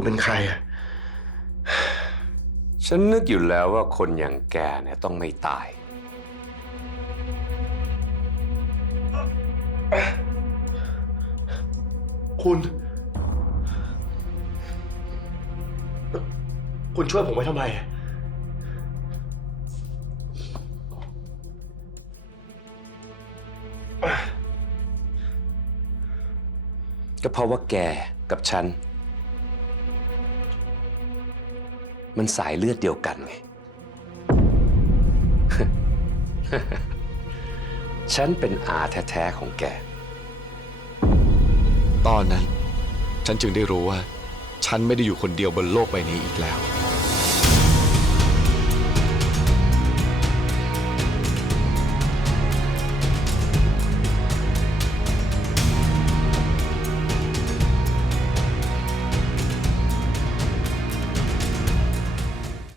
คุณเป็นใครอะฉันนึกอยู่แล้วว่าคนอย่างแกเนี่ยต้องไม่ตาย คุณ คุณช่วยผมไว้ทำไมอะก็เพราะว่าแกกับฉัน มันสายเลือดเดียวกันไง ฉันเป็นอาแท้ๆของแก ตอนนั้น ฉันจึงได้รู้ว่า ฉันไม่ได้อยู่คนเดียวบนโลกใบนี้อีกแล้ว